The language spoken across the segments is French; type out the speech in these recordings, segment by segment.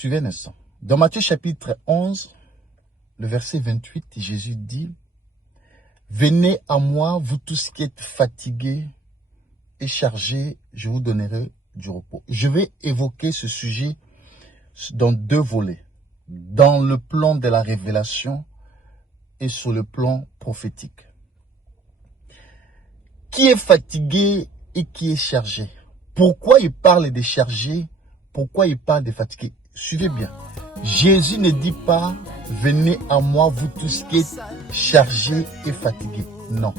Suivez un instant. Dans Matthieu chapitre 11, le verset 28, Jésus dit, « Venez à moi, vous tous qui êtes fatigués et chargés, je vous donnerai du repos. » Je vais évoquer ce sujet dans deux volets, dans le plan de la révélation et sur le plan prophétique. Qui est fatigué et qui est chargé? Pourquoi il parle des chargés? Pourquoi il parle des fatigués? Suivez bien. Jésus ne dit pas « Venez à moi, vous tous qui êtes chargés et fatigués ». Non.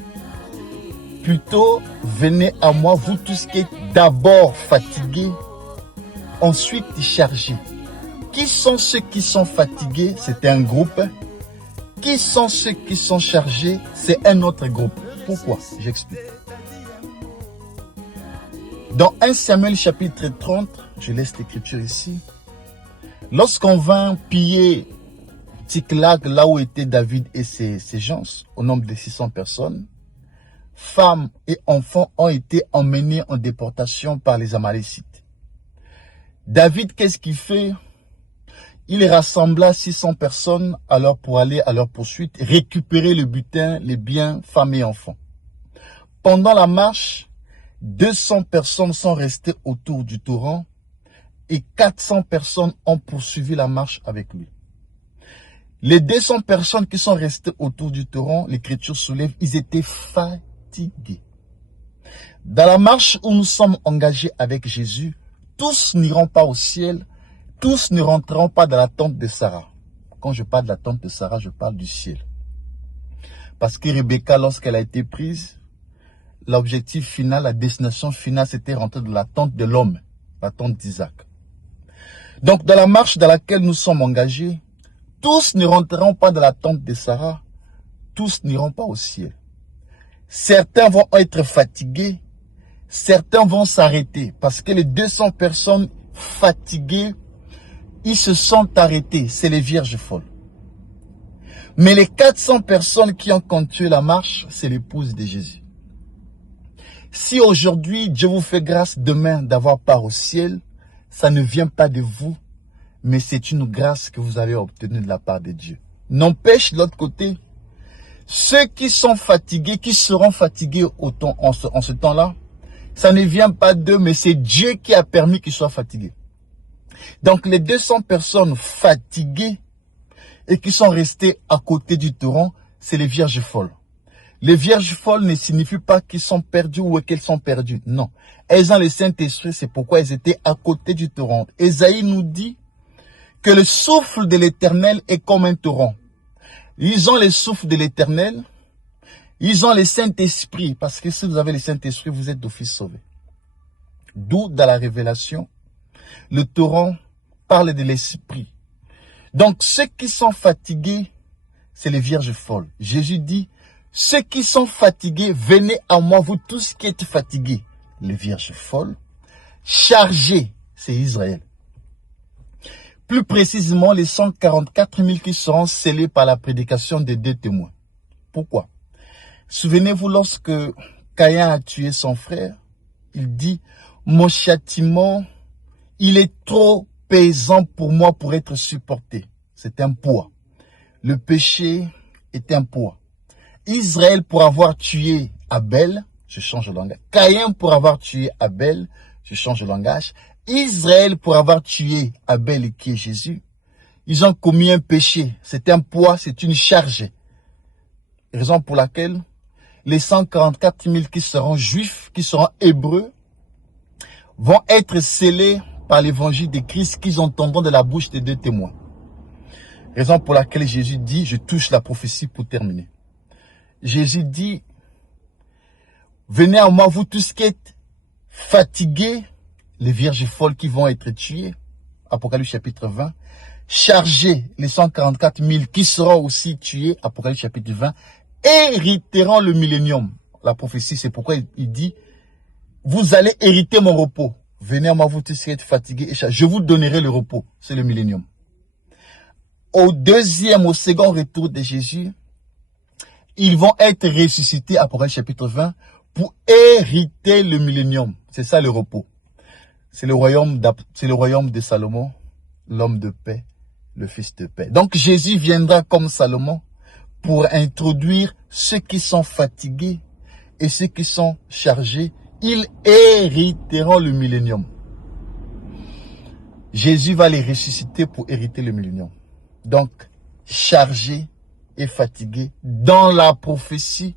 Plutôt, venez à moi, vous tous qui êtes d'abord fatigués, ensuite chargés. Qui sont ceux qui sont fatigués? C'est un groupe. Qui sont ceux qui sont chargés? C'est un autre groupe. Pourquoi? J'explique. Dans 1 Samuel chapitre 30, je laisse l'écriture ici. Lorsqu'on vint piller Tsiklag, là où étaient David et ses gens, au nombre de 600 personnes, femmes et enfants ont été emmenés en déportation par les Amalécites. David, qu'est-ce qu'il fait? Il rassembla 600 personnes alors pour aller à leur poursuite, récupérer le butin, les biens, femmes et enfants. Pendant la marche, 200 personnes sont restées autour du torrent et 400 personnes ont poursuivi la marche avec lui. Les 200 personnes qui sont restées autour du torrent, l'Écriture soulève, ils étaient fatigués. Dans la marche où nous sommes engagés avec Jésus, tous n'iront pas au ciel, tous ne rentreront pas dans la tente de Sarah. Quand je parle de la tente de Sarah, je parle du ciel. Parce que Rebecca, lorsqu'elle a été prise, l'objectif final, la destination finale, c'était rentrer dans la tente de l'homme, la tente d'Isaac. Donc, dans la marche dans laquelle nous sommes engagés, tous ne rentreront pas dans la tente de Sarah, tous n'iront pas au ciel. Certains vont être fatigués, certains vont s'arrêter, parce que les 200 personnes fatiguées, ils se sont arrêtés, c'est les vierges folles. Mais les 400 personnes qui ont continué la marche, c'est l'épouse de Jésus. Si aujourd'hui, Dieu vous fait grâce demain d'avoir part au ciel, ça ne vient pas de vous, mais c'est une grâce que vous avez obtenue de la part de Dieu. N'empêche, de l'autre côté, ceux qui sont fatigués, qui seront fatigués en ce temps-là, ça ne vient pas d'eux, mais c'est Dieu qui a permis qu'ils soient fatigués. Donc les 200 personnes fatiguées et qui sont restées à côté du torrent, c'est les vierges folles. Les vierges folles ne signifient pas qu'ils sont perdus ou qu'elles sont perdues. Non. Elles ont le Saint-Esprit, c'est pourquoi elles étaient à côté du torrent. Ésaïe nous dit que le souffle de l'Éternel est comme un torrent. Ils ont le souffle de l'Éternel. Ils ont le Saint-Esprit. Parce que si vous avez le Saint-Esprit, vous êtes d'office sauvé. D'où dans la révélation, le torrent parle de l'Esprit. Donc ceux qui sont fatigués, c'est les vierges folles. Jésus dit, ceux qui sont fatigués, venez à moi, vous tous qui êtes fatigués. Les vierges folles, chargés, c'est Israël. Plus précisément, les 144 000 qui seront scellés par la prédication des 2 témoins. Pourquoi? Souvenez-vous, lorsque Caïn a tué son frère, il dit, mon châtiment, il est trop pesant pour moi pour être supporté. C'est un poids. Le péché est un poids. Israël pour avoir tué Abel, je change de langage. Caïn pour avoir tué Abel, je change de langage. Israël pour avoir tué Abel qui est Jésus, ils ont commis un péché. C'est un poids, c'est une charge. Raison pour laquelle les 144 000 qui seront juifs, qui seront hébreux, vont être scellés par l'évangile de Christ qu'ils entendront de la bouche des 2 témoins. Raison pour laquelle Jésus dit, je touche la prophétie pour terminer. Jésus dit, venez à moi, vous tous qui êtes fatigués, les vierges folles qui vont être tuées, Apocalypse chapitre 20, chargés, les 144 000 qui seront aussi tués, Apocalypse chapitre 20, hériteront le millénium. La prophétie, c'est pourquoi il dit, vous allez hériter mon repos. Venez à moi, vous tous qui êtes fatigués et chargés, je vous donnerai le repos. C'est le millénium. Au second retour de Jésus, ils vont être ressuscités, Apocalypse chapitre 20, pour hériter le millénium. C'est ça le repos. C'est le royaume de Salomon. l'homme de paix, le fils de paix. Donc Jésus viendra comme Salomon pour introduire ceux qui sont fatigués et ceux qui sont chargés. Ils hériteront le millénium. Jésus va les ressusciter pour hériter le millénium. Donc, chargés et fatigués, dans la prophétie,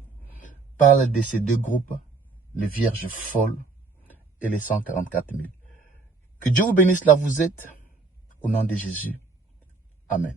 parle de ces deux groupes, les vierges folles et les 144 000. Que Dieu vous bénisse là où vous êtes, au nom de Jésus. Amen.